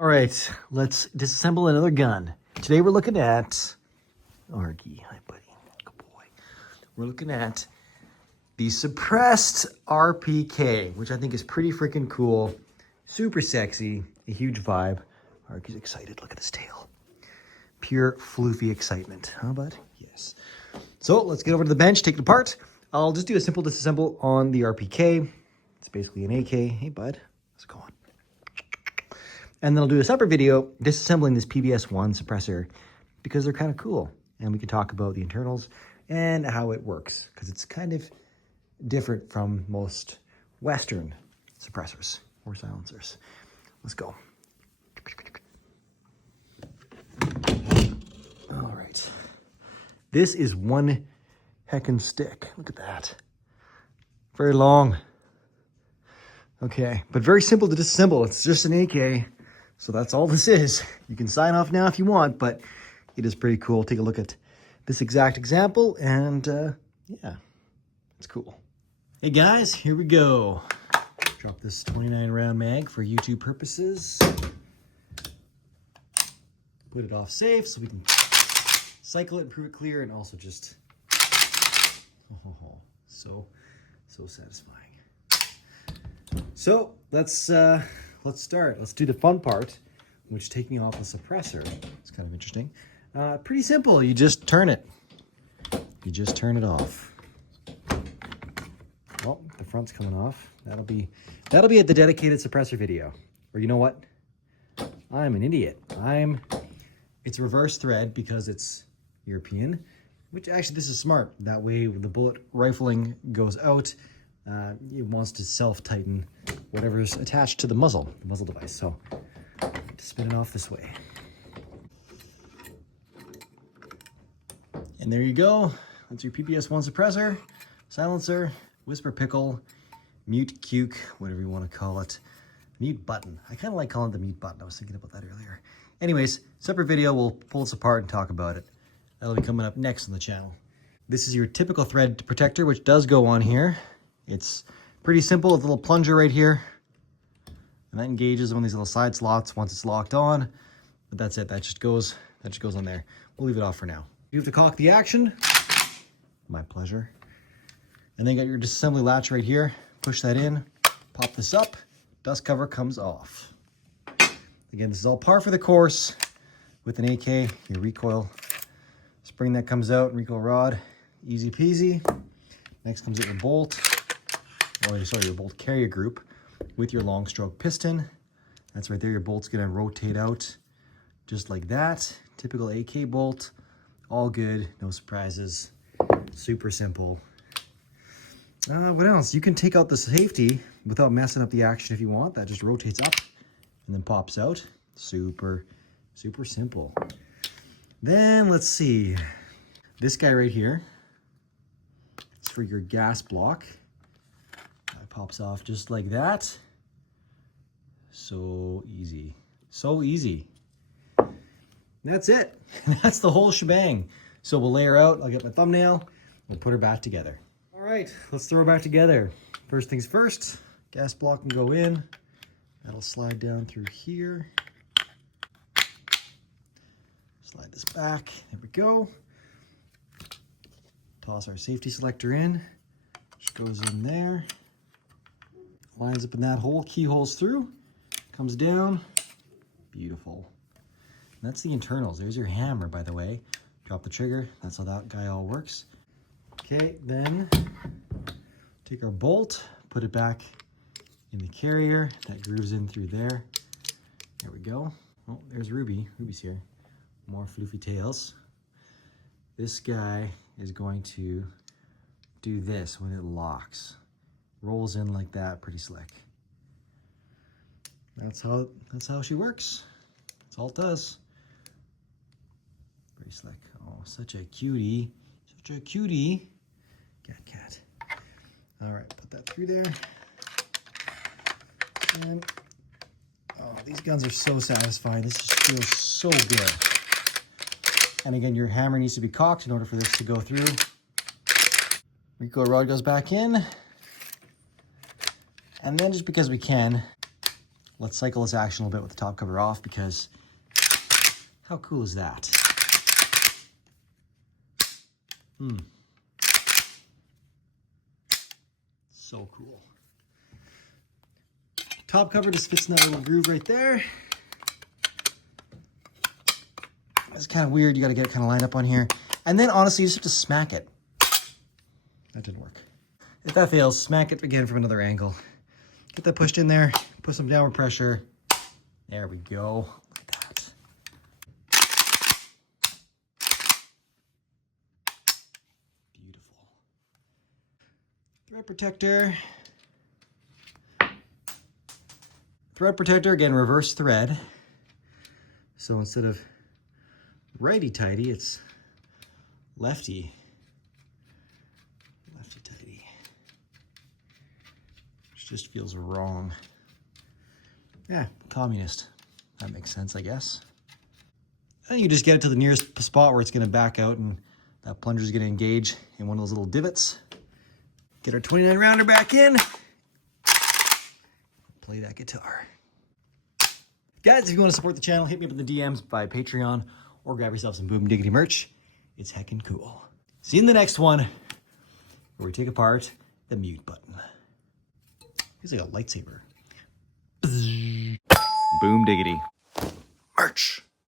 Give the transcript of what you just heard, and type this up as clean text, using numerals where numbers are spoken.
All right, let's disassemble another gun. Today we're looking at Argy. Hi, buddy. Good boy. We're looking at the suppressed RPK, which I think is pretty freaking cool. Super sexy, a huge vibe. Argy's excited. Look at his tail. Pure floofy excitement. Huh, bud? Yes. So let's get over to the bench, take it apart. I'll just do a simple disassemble on the RPK. It's basically an AK. Hey, bud. How's it going? And then I'll do a separate video disassembling this PBS-1 suppressor because they're kind of cool. And we can talk about the internals and how it works because it's kind of different from most Western suppressors or silencers. Let's go. All right. This is one heckin' stick. Look at that. Very long. Okay, but very simple to disassemble. It's just an AK. So that's all this is. You can sign off now if you want, but it is pretty cool. Take a look at this exact example and yeah, it's cool. Hey guys, here we go. Drop this 29 round mag for YouTube purposes. Put it off safe so we can cycle it and prove it clear and also just, so satisfying. So let's start. Let's do the fun part, which is taking off the suppressor. It's kind of interesting. Pretty simple. You just turn it. You just turn it off. Well, the front's coming off. That'll be at the dedicated suppressor video. Or you know what? I'm an idiot. It's reverse thread because it's European, which actually this is smart. That way the bullet rifling goes out. It wants to self-tighten whatever's attached to the muzzle device. So spin it off this way. And there you go. That's your PPS-1 suppressor, silencer, whisper pickle, mute cuke, whatever you want to call it. Mute button. I kind of like calling it the mute button. I was thinking about that earlier. Anyways, separate video. We'll pull this apart and talk about it. That'll be coming up next on the channel. This is your typical thread protector, which does go on here. It's pretty simple. It's a little plunger right here. And that engages one of these little side slots once it's locked on. But that's it. That just goes on there. We'll leave it off for now. You have to cock the action. My pleasure. And then you got your disassembly latch right here. Push that in. Pop this up. Dust cover comes off. Again, this is all par for the course with an AK. Your recoil spring that comes out, recoil rod. Easy peasy. Next comes out your bolt. Or sorry, your bolt carrier group with your long stroke piston. That's right there. Your bolt's gonna rotate out just like that. Typical AK bolt. All good, no surprises. Super simple. What else? You can take out the safety without messing up the action if you want. That just rotates up and then pops out. Super simple. Then let's see. This guy right here. It's for your gas block. Pops off just like that. So easy. So easy. That's it. That's the whole shebang. So we'll lay her out. I'll get my thumbnail. We'll put her back together. All right, let's throw her back together. First things first, gas block can go in. That'll slide down through here. Slide this back. There we go. Toss our safety selector in. Just goes in there. Lines up in that hole, keyholes through, comes down, beautiful. And that's the internals. There's your hammer, by the way. Drop the trigger, that's how that guy all works. Okay, then take our bolt, put it back in the carrier. That grooves in through there. There we go. Oh, there's Ruby. Ruby's here. More floofy tails. This guy is going to do this when it locks. Rolls in like that, pretty slick. That's how she works. That's all it does. Pretty slick. Oh, such a cutie. Such a cutie. Cat. All right, put that through there. And oh, these guns are so satisfying. This just feels so good. And again, your hammer needs to be cocked in order for this to go through. Recoil rod goes back in. And then just because we can, Let's cycle this action a little bit with the top cover off, because how cool is that? So cool. Top cover just fits in that little groove right there. It's kind of weird. You got to get it kind of lined up on here. And then honestly, you just have to smack it. That didn't work. If that fails, smack it again from another angle. Get that pushed in there, put some downward pressure. There we go. Look at that. Beautiful. Thread protector. Thread protector, again, reverse thread. So instead of righty-tighty, it's lefty-tighty. Which just feels wrong. Yeah, communist. That makes sense, I guess. And you just get it to the nearest spot where it's going to back out, and that plunger is going to engage in one of those little divots. Get our 29 rounder back in. Play that guitar. Guys, if you want to support the channel, hit me up in the DMs by Patreon, or grab yourself some Boom Diggity merch. It's heckin' cool. See you in the next one, where we take apart the mute button. Feels like a lightsaber. Boom Diggity. Merch.